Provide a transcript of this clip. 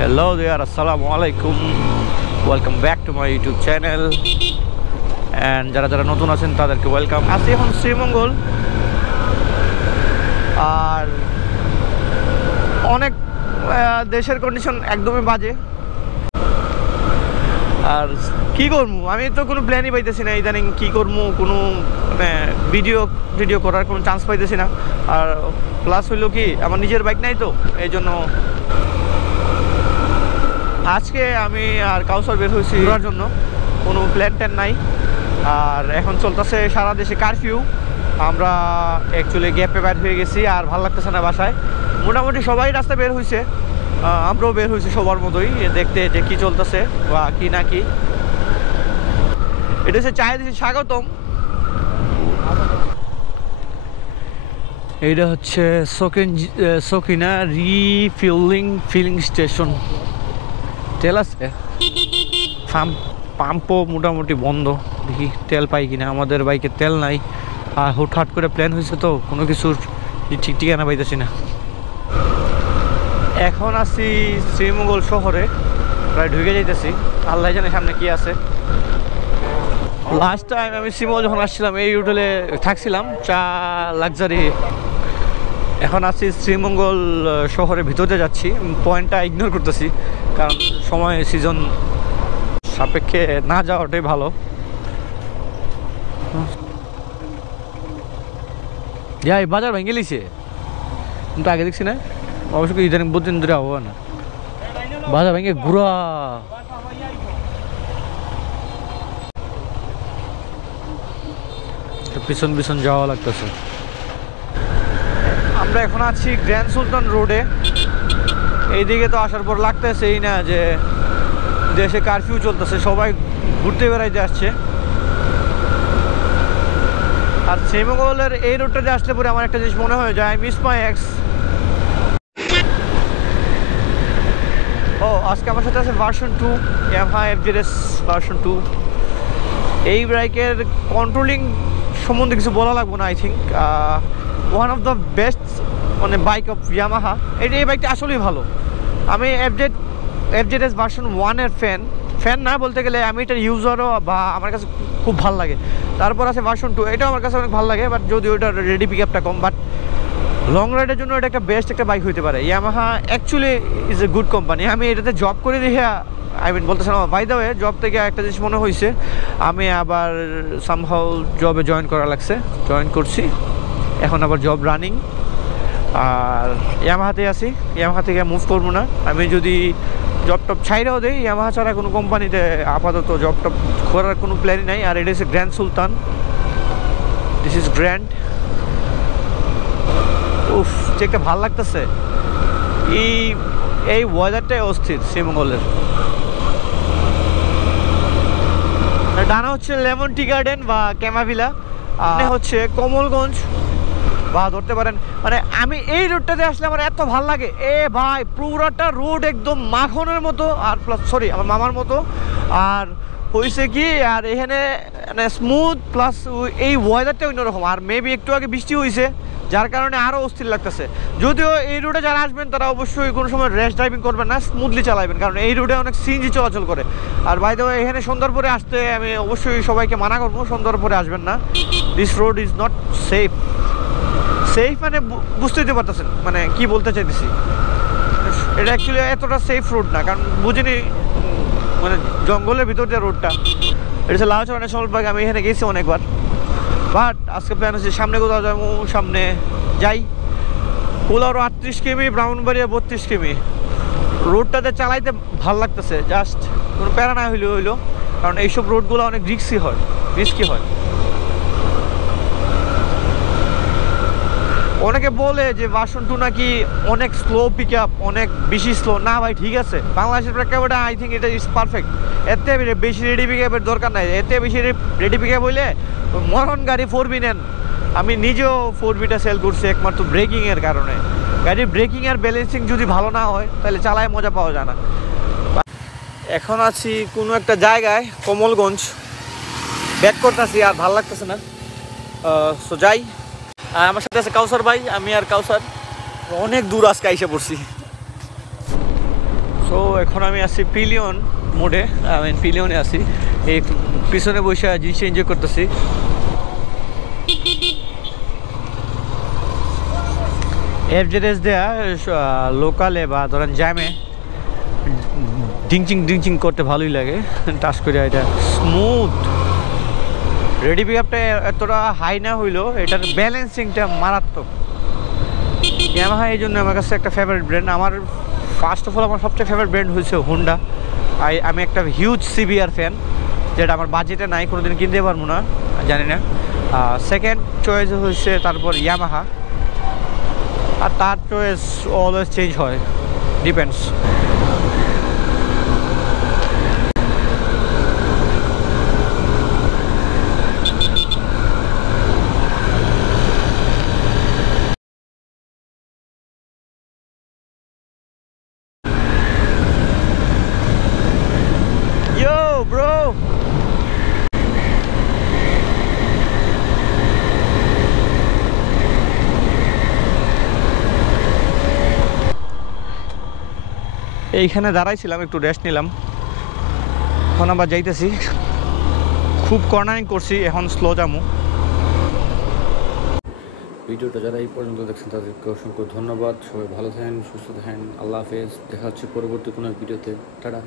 Hello there, assalamu alaikum. Welcome back to my YouTube channel. And যারা যারা নতুন আছেন তাদেরকে ওয়েলকাম। আছি এখন শ্রীমঙ্গল, আর অনেক দেশের কন্ডিশন একদমই বাজে। আর কি করবো, আমি তো কোনো প্ল্যানই পাইতেছি না ইদানিং। কি করবো, কোনো মানে ভিডিও করার কোনো চান্স পাইতেছি না। আর প্লাস হইলো কি, আমার নিজের বাইক নাই তো, এই জন্য আজকে আমি আর কাউসার বের হয়েছি ঘোরার জন্য। কোনো প্ল্যান ট্যান নাই। আর এখন চলতেছে সারা দেশে কারফিউ। আমরা অ্যাকচুয়ালি গ্যাপে বের হয়ে গেছি, আর ভালো লাগতেছে না বাসায়। মোটামুটি সবাই রাস্তা বের হয়েছে, আমরাও বের হয়েছি সবার মতোই, দেখতে যে কী চলতেছে বা কি না কি। এটা হচ্ছে চায়ে দিচ্ছি স্বাগতম। এইটা হচ্ছে সকিনা ফিলিং স্টেশন। তেল আছে, পাম্পও মোটামুটি বন্ধ। দেখি তেল পাই কিনা। আমাদের বাইকে তেল নাই, আর হুটহাট করে প্ল্যান হয়েছে তো কোনো কিছুর ঠিক ঠিকানা পাইতেছি না। এখন আছি শ্রীমঙ্গল শহরে, প্রায় ঢুকে যাইতেছি। আল্লাহ জানে সামনে কি আছে। লাস্ট টাইম আমি শ্রীমঙ্গল যখন আসছিলাম এই হোটেলে থাকছিলাম, চা লাক্সারি। এখন আছি শ্রীমঙ্গল শহরের ভিতরে যাচ্ছি। পয়েন্টটা ইগনোর করতেছি, কারণ সময় সিজন সাপেক্ষে না যাওয়াটাই ভালো। যাই বাজার ভেঙে লিছে, কিন্তু আগে দেখছি না। অবশ্য ইদানিং বহুদিন ধরে আবহাওয়া না, বাজার ভেঙে ঘুরা। পিছন পিছন যাওয়া লাগতেছে। আমরা এখন আছি গ্র্যান্ড সুলতান রোডে। এইদিকে তো আসার পর লাগতেছেই না যে দেশে কারফিউ চলতেছে, সবাই ঘুরতে বেড়াইতে আসছে। আর শ্রীমঙ্গলের এই রোডটাতে আসলে পরে আমার একটা জিনিস মনে হয় যে আই মিস মাই এক্স। ও আজকে আমার সাথে আছে ভার্সন 2 ইয়ামাহা FZS ভার্সন 2। এই বাইকের কন্ট্রোলিং সম্বন্ধে কিছু বলা লাগবে না। I think one of the best মানে বাইক অফ ইয়ামাহা। এই বাইকটা আসলেই ভালো। আমি FZS ভার্সন 1-এর ফ্যান না বলতে গেলে, আমি এটার ইউজারও, বা আমার কাছে খুব ভালো লাগে। তারপর আছে ভার্সন 2, এটাও আমার কাছে অনেক ভালো লাগে, বাট যদিও ওটার রেডি পিক আপটা কম। বাট লং রাইডের জন্য এটা একটা বেস্ট একটা বাইক হইতে পারে। Yamaha actually is a good company. আমি এটাতে জব করে দেখে বলতেছিলাম, বাই দ্য ওয়ে, জব থেকে একটা জিনিস মনে হয়েছে, আমি আবার সামহাউ জবে জয়েন করা লাগছে। জয়েন করছি, এখন আবার জব রানিং। আর ইয়ামাহাতে আছি, ইয়ামাহা থেকে মুভ করবো না। আমি যদি জব টপ ছাইরাও দেই, ইয়ামাহা ছাড়া কোনো কোম্পানিতে আপাতত জব টপ করার কোনো প্ল্যানই নাই। আর এটা হচ্ছে grand Sultan, this is grand. উফ, যে একটা ভাল লাগতেছে। এই ওয়েদারটাই অস্থির শ্রীমঙ্গলের। ডানা হচ্ছে লেমন টি গার্ডেন বা ক্যামাভিলা, হচ্ছে কমলগঞ্জ বা ধরতে পারেন। মানে আমি এই রোডটাতে আসলে আমার এত ভাল লাগে। ভাই পুরোটা রোড একদম মাখনের মতো, আর প্লাস আমার মামার মতো। আর হয়েছে কি, আর এখানে মানে স্মুথ, প্লাস এই ওয়েদারটা অন্যরকম। আর মেবি একটু আগে বৃষ্টি হয়েছে, যার কারণে আরও অস্থির লাগতেছে। যদিও এই রোডে যারা আসবেন তারা অবশ্যই কোনো সময় র্যাশ ড্রাইভিং করবেন না, স্মুথলি চালাবেন, কারণ এই রোডে অনেক সিএনজি চলাচল করে। আর বাই দ্য ওয়ে, এখানে সন্ধ্যার পরে আসতে আমি অবশ্যই সবাইকে মানা করবো, সন্ধ্যার পরে আসবেন না। This road is not safe. মানে বুঝতেই পারতেছেন মানে কি বলতে চাইতেছি। এটা অ্যাকচুয়ালি এতটা সেফ রোড না, কারণ বুঝিনি মানে জঙ্গলের ভিতর দিয়ে রোডটা। এটা হচ্ছে লাউচর ন্যাশনাল পার্ক। আমি এখানে গেছি অনেকবার, বাট আজকে প্ল্যান হচ্ছে সামনে কোথাও যাবো। সামনে যাই পোলারও 38 কিমি, ব্রাহ্মণবাড়িয়া 32 কিমি। রোডটাতে চালাইতে ভাল লাগতেছে, জাস্ট কোনো প্যারা না হইলো, কারণ এইসব রোডগুলো অনেক রিস্কি হয়। অনেকে বলে যে ভার্সন 2 নাকি অনেক স্লো পিক আপ, অনেক বেশি স্লো। না ভাই, ঠিক আছে, বাংলাদেশের প্রেক্ষাপটে আই থিঙ্ক এটা ইজ পারফেক্ট। এতে বেশি রেডি পিক আপের দরকার নাই। এতে বেশি রেডি পিক আপ হইলে মরণ গাড়ি 4B নেন। আমি নিজেও 4Bটা সেল করছি একমাত্র ব্রেকিংয়ের কারণে। গাড়ির ব্রেকিং আর ব্যালেন্সিং যদি ভালো না হয়, তাহলে চালায় মজা পাওয়া যায় না। এখন আছি কোনো একটা জায়গায়, কমলগঞ্জ। ব্যাক করতেছি, আর ভালো লাগতেছে না, সো যাই। আমার সাথে আছে কাউসার ভাই, আমি আর কাউসার। অনেক দূর আজকে আইসা পড়ছি। সো এখন আমি আছি পিলিয়ন মোডে, আমি পিলিয়নে আছি, এই পিছনে বসে জিনিস এনজয় করতেছি। এফজেডএস দেয়া লোকালে বা ধরেন জ্যামে ডিংচিং করতে ভালোই লাগে, টাচ করে এটা স্মুথ। রেডি পিক আপটা এতটা হাই না হইলেও এটার ব্যালেন্সিংটা মারাত্মক। ইয়ামাহা এই জন্য আমার কাছে একটা ফেভারিট ব্র্যান্ড। আমার ফার্স্ট অফ অল আমার সবচেয়ে ফেভারিট ব্র্যান্ড হয়েছে হোন্ডা। আমি একটা হিউজ সিবিআর ফ্যান, যেটা আমার বাজেটে নাই, কোনোদিন কিনতে পারবো না, জানি না। সেকেন্ড চয়েস হচ্ছে তারপর ইয়ামাহা, আর তার চয়েস অলওয়েজ চেঞ্জ হয়, ডিপেন্ডস। Yo, bro! এইখানে দাঁড়াইছিলাম, একটু রেস্ট নিলাম, এখন আবার যাইতেছি। খুব কর্নারিং করছি, এখন স্লো যামু। ভিডিওটা যারা এই পর্যন্ত দেখছেন তাদেরকে অসংখ্য ধন্যবাদ। সবাই ভালো থাকেন, সুস্থ থাকেন, আল্লাহ হাফেজ। দেখা হচ্ছে পরবর্তী কোনো ভিডিওতে। টাটা।